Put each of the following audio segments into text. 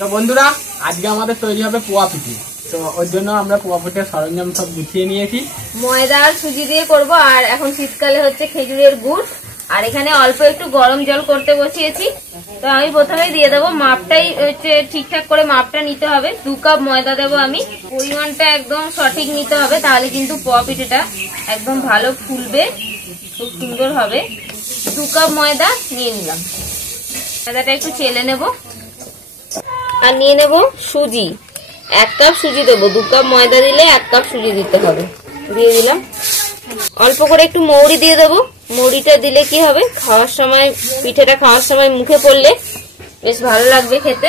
তো বন্ধুরা আজকে আমাদের তৈরি হবে পোয়া পিঠে। তো ওর জন্য আমরা পোয়া পিঠের সরঞ্জাম সব গুছিয়ে নিয়েছি। ময়দা আর সুজি দিয়ে করব, আর এখন শীতকালে হচ্ছে খেজুরের গুড়, আর এখানে অল্প একটু গরম জল করতে বসিয়েছি। তো আমি প্রথমেই দিয়ে দেবো, মাপটাই হচ্ছে ঠিকঠাক করে মাপটা নিতে হবে। 2 কাপ ময়দা দেবো আমি, পরিমাণটা একদম সঠিক নিতে হবে, তাহলে কিন্তু পোয়া পিঠেটা একদম ভালো ফুলবে, খুব সুন্দর হবে। 2 কাপ ময়দা নিয়ে নিলাম, ময়দাটা একটু চেলে নেব। আর নিয়ে নেব সুজি, 1 কাপ সুজি দেবো। 2 কাপ ময়দা দিলে 1 কাপ সুজি দিতে হবে, দিয়ে দিলাম। অল্প করে একটু মৌরি দিয়ে দেবো, মৌরিটা দিলে কি হবে, খাওয়ার সময় পিঠেটা খাওয়ার সময় মুখে পড়লে বেশ ভালো লাগবে খেতে।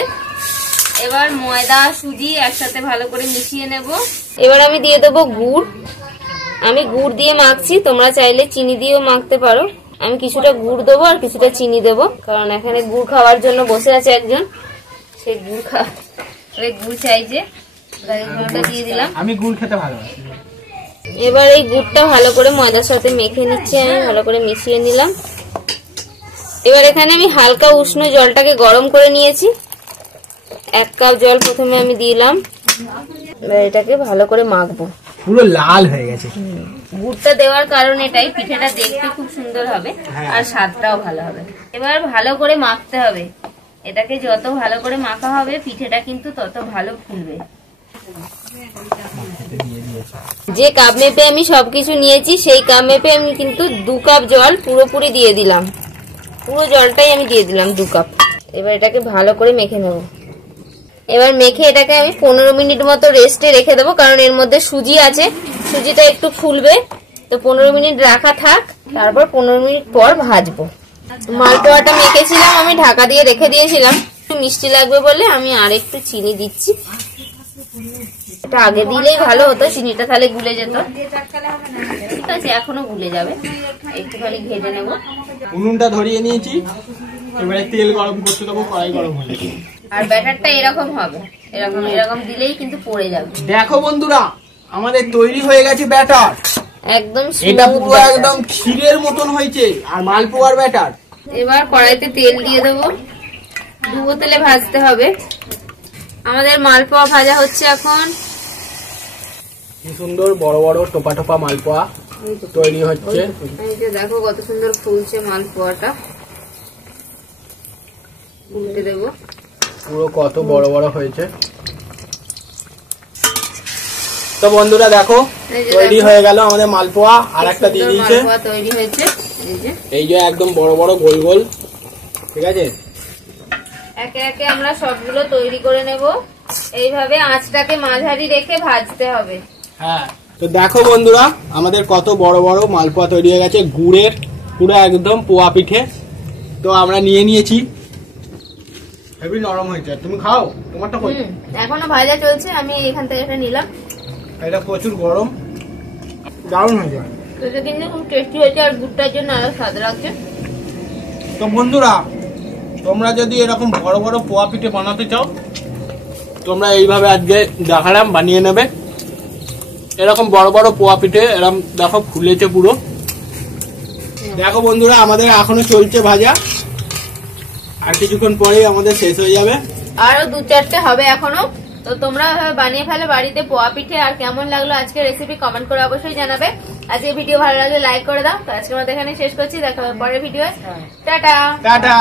এবার ময়দা সুজি একসাথে ভালো করে মিশিয়ে নেব। এবার আমি দিয়ে দেবো গুড়, আমি গুড় দিয়ে মাখছি, তোমরা চাইলে চিনি দিয়েও মাখতে পারো। আমি কিছুটা গুড় দেবো আর কিছুটা চিনি দেবো, কারণ এখানে গুড় খাওয়ার জন্য বসে আছে একজন, সে গুড় গুড় চাইছে, গুড়টা দিয়ে দিলাম। আমি গুড় খেতে ভালোবাসি। এবার এই গুড়টা ভালো করে ময়দার সাথে মেখে নিচ্ছি, আমি ভালো করে মিশিয়ে নিলাম। এবার এখানে আমি হালকা উষ্ণ জলটাকে গরম করে নিয়েছি, 1 কাপ জল প্রথমে আমি দিলাম। এবার এটাকে ভালো করে মাখবো, পুরো লাল হয়ে গেছে। গুড়টা দেওয়ার কারণে এটাই পিঠেটা দেখতে খুব সুন্দর হবে আর স্বাদটাও ভালো হবে। এবার ভালো করে মাখতে হবে, এটাকে যত ভালো করে মাখা হবে পিঠেটা কিন্তু তত ভালো ফুলবে। যে কাপ মেপে আমি সবকিছু নিয়েছি সেই কাপ মেপে আমি কিন্তু 2 কাপ জল পুরোপুরি দিয়ে দিলাম, পুরো জলটাই আমি দিয়ে দিলাম 2 কাপ। এবার এটাকে ভালো করে মেখে নেব। এবার মেখে এটাকে আমি 15 মিনিট মতো রেস্টে রেখে দেবো, কারণ এর মধ্যে সুজি আছে, সুজিটা একটু ফুলবে। তো 15 মিনিট রাখা থাক, তারপর 15 মিনিট পর ভাজবো। মালপোয়াটা মেখেছিলাম আমি, ঢাকা দিয়ে রেখে দিয়েছিলাম, একটু মিষ্টি লাগবে বলে আমি আর একটু চিনি দিচ্ছি। এটা আগে দিলেই ভালো হতো, চিনিটা তাহলে গুলে যেত। ঠিক আছে, এখনো গুলে যাবে, একটুখানি ভেজে নেব। উনুনটা ধরিয়ে নিয়েছি, এবারে তেল গরম করতে দেবো, কড়াই গরম হয়ে গেছে। আর ব্যাটারটা এরকম হবে, এরকম এরকম দিলেই কিন্তু পড়ে যাবে। দেখো বন্ধুরা আমাদের তৈরি হয়ে গেছে ব্যাটার, একদম এটা পুরো একদম ক্ষীরের মতন হয়েছে, আর মালপোয়ার ব্যাটার। এবার কড়াইতে তেল দিয়ে দেবো, ডুবো তেলে ভাজতে হবে। আমাদের মালপোয়া ভাজা হচ্ছে এখন। কি সুন্দর বড় বড় টোপা টোপা মালপোয়া তৈরি হচ্ছে। এই যে দেখো কত সুন্দর ফুলছে মালপোয়াটা, উল্টে দেবো। পুরো কত বড় বড় হয়েছে। তো বন্ধুরা দেখো তৈরি হয়ে গেল আমাদের মালপোয়া, আর একটা দিয়ে দিয়েছে, মালপোয়া তৈরি হয়েছে। এই যে একদম বড় বড় গোল গোল। ঠিক আছে, একে একে আমরা সবগুলো তৈরি করে নেব। এইভাবে আঁচটাকে মাঝারি রেখে ভাজতে হবে। হ্যাঁ, তো দেখো বন্ধুরা আমাদের কত বড় বড় মালপোয়া তৈরি হয়ে গেছে, গুড়ের পুরো একদম পোয়া পিঠে। তো আমরা নিয়ে নিয়েছি, হেভি নরম হয়েছে। তুমি খাও, তোমারটা কই? এখনো ভাজা চলছে, আমি এখান থেকে এটা নিলাম। এটা প্রচুর গরম, দারুণ হয়েছে। তো এটা কিন্তু খুব টেস্টি হয়েছে, আর গুড়টার জন্য আরো স্বাদ লাগছে। তো বন্ধুরা তোমরা যদি এরকম বড় বড় পোয়া পিঠে বানাতে চাও, তোমরা এইভাবে আজকে দেখালাম বানিয়ে নেবে। এরকম বড় বড় পোয়া পিঠে এরকম দেখো ফুলেছে পুরো। দেখো বন্ধুরা আমাদের এখনো চলছে ভাজা, আর কিছুক্ষণ পরেই আমাদের শেষ হয়ে যাবে। আরো 2-4টে হবে এখনো। তো তোমরা বানিয়ে ফেলো বাড়িতে পোয়া পিঠে। আর কেমন লাগলো আজকের রেসিপি কমেন্ট করে অবশ্যই জানাবে। আজকে ভিডিও ভালো লাগলে লাইক করে দাও। তো আজকে আমাদের এখানে শেষ করছি, দেখা হবে পরের ভিডিও। Tata tata.